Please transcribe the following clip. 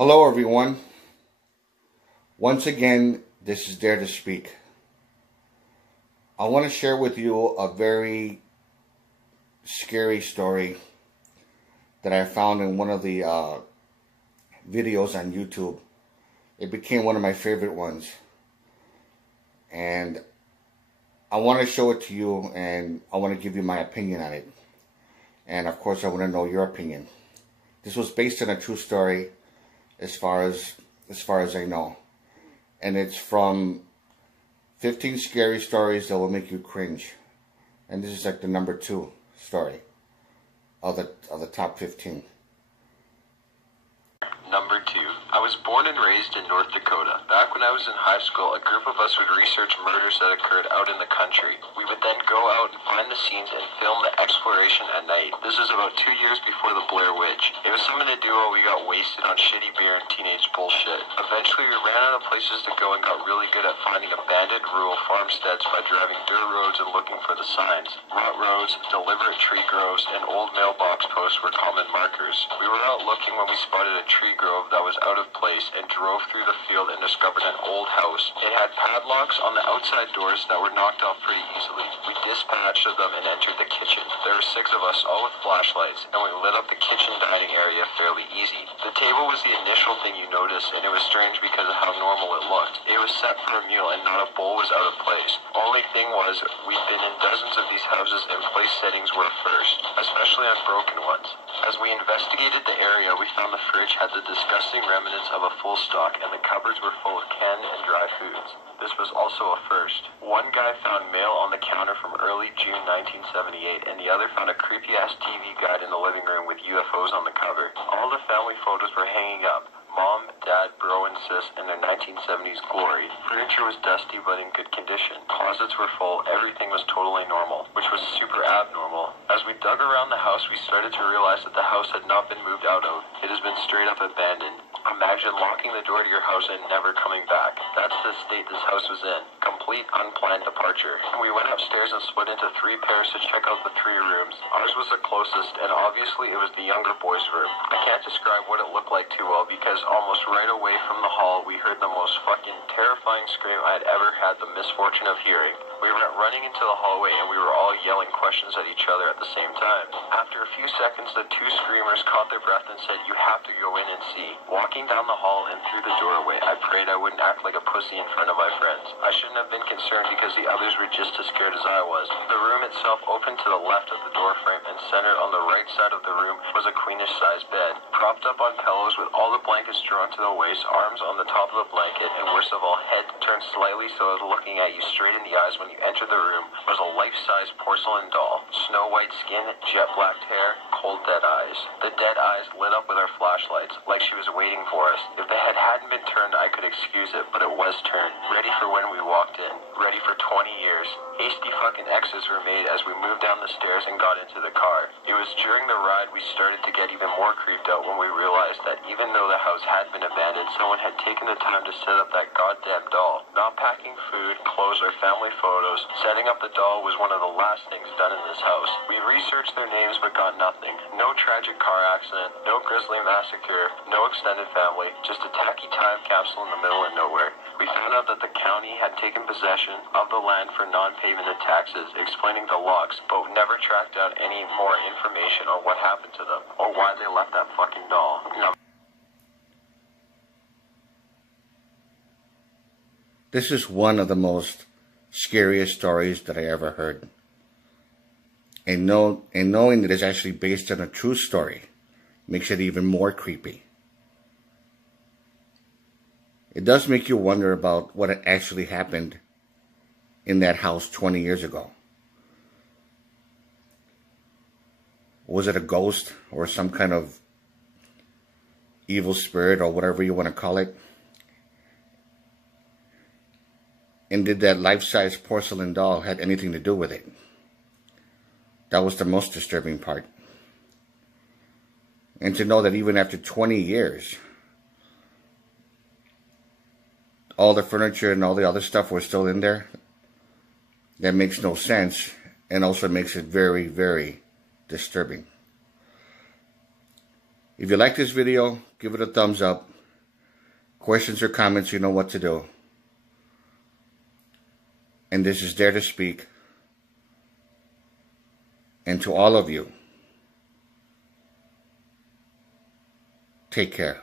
Hello everyone. Once again, this is Dare to Speak. I want to share with you a very scary story that I found in one of the videos on YouTube. It became one of my favorite ones. And I want to show it to you, and I want to give you my opinion on it. And of course I want to know your opinion. This was based on a true story as far as I know. And it's from 15 scary stories that will make you cringe. And this is like the number 2 story of the top 15. Number 2. I was born and raised in North Dakota. Back when I was in high school, a group of us would research murders that occurred out in the country. We would then go out and find the scenes and film the exploration at night. This was about 2 years before the Blair Witch. It was something to do while we got wasted on shitty beer and teenage bullshit. Eventually we ran out of places to go and got really good at finding abandoned rural farmsteads by driving dirt roads and looking for the signs. Rut roads, deliberate tree groves, and old mailbox posts were common markers. We were out looking when we spotted a tree grove that was out of place and drove through the field and discovered an old house. It had padlocks on the outside doors that were knocked off pretty easily. We dispatched of them and entered the kitchen. There were 6 of us, all with flashlights, and we lit up the kitchen dining area fairly easy. The table was the initial thing you noticed, and it was strange because of how normal it looked. It was set for a meal and not a bowl was out of place. Only thing was, we'd been in dozens of these houses and place settings were a first, especially on broken ones. As we investigated the area, we found the fridge had the disgusting remnants of a full stock, and the cupboards were full of canned and dry foods. This was also a first. One guy found mail on the counter from early June 1978, and the other found a creepy-ass TV guide in the living room with UFOs on the cover. All the family photos were hanging up. Mom, Dad, bro, and sis in their 1970s glory. Furniture was dusty but in good condition. Closets were full. Everything was totally normal, which was super abnormal. As we dug around the house, we started to realize that the house had not been moved out of. It has been straight up abandoned. Imagine locking the door to your house and never coming back. That's the state this house was in. Complete unplanned departure. We went upstairs and split into 3 pairs to check out the 3 rooms. Ours was the closest, and obviously it was the younger boy's room. I can't describe what it looked like too well because almost right away from the hall we heard the most fucking terrifying scream I had ever had the misfortune of hearing. We went running into the hallway and we were all yelling questions at each other at the same time. After a few seconds, the 2 screamers caught their breath and said, "You have to go in and see." Walking down the hall and through the doorway, I prayed I wouldn't act like a pussy in front of my friends. I shouldn't have been concerned because the others were just as scared as I was. The room itself opened to the left of the door frame, and centered on the right side of the room was a queenish-sized bed. Propped up on pillows with all the blankets drawn to the waist, arms on the top of the blanket, and worst of all, head turned slightly so it was looking at you straight in the eyes when you entered the room, was a life-size porcelain doll. Snow white skin, jet-black hair, cold dead eyes. The dead eyes lit up with our flashlights, like she was waiting for us. If the head hadn't been turned, I could excuse it, but it was turned. Ready for when we walked in. Ready for 20 years. Hasty fucking exits were made as we moved down the stairs and got into the car. It was during the ride we started to get even more creeped out when we realized that even though the house had been abandoned, someone had taken the time to set up that goddamn doll. Not packing food, clothes, or family photos, setting up the doll was one of the last things done in this house. We researched their names but got nothing. No tragic car accident, no grisly massacre, no extended family, just a tacky time capsule in the middle of nowhere. We found out that the county had taken possession of the land for non-payment of taxes, explaining the locks, but never tracked out any more information on what happened to them, or why they left that fucking doll. This is one of the most scariest stories that I ever heard. And knowing that it's actually based on a true story makes it even more creepy. It does make you wonder about what actually happened in that house 20 years ago. Was it a ghost or some kind of evil spirit or whatever you want to call it? And did that life-size porcelain doll have anything to do with it? That was the most disturbing part. And to know that even after 20 years, all the furniture and all the other stuff was still in there, that makes no sense, and also makes it very, very disturbing. If you like this video, give it a thumbs up, Questions or comments, you know what to do. And this is Dare to Speak. And to all of you, take care.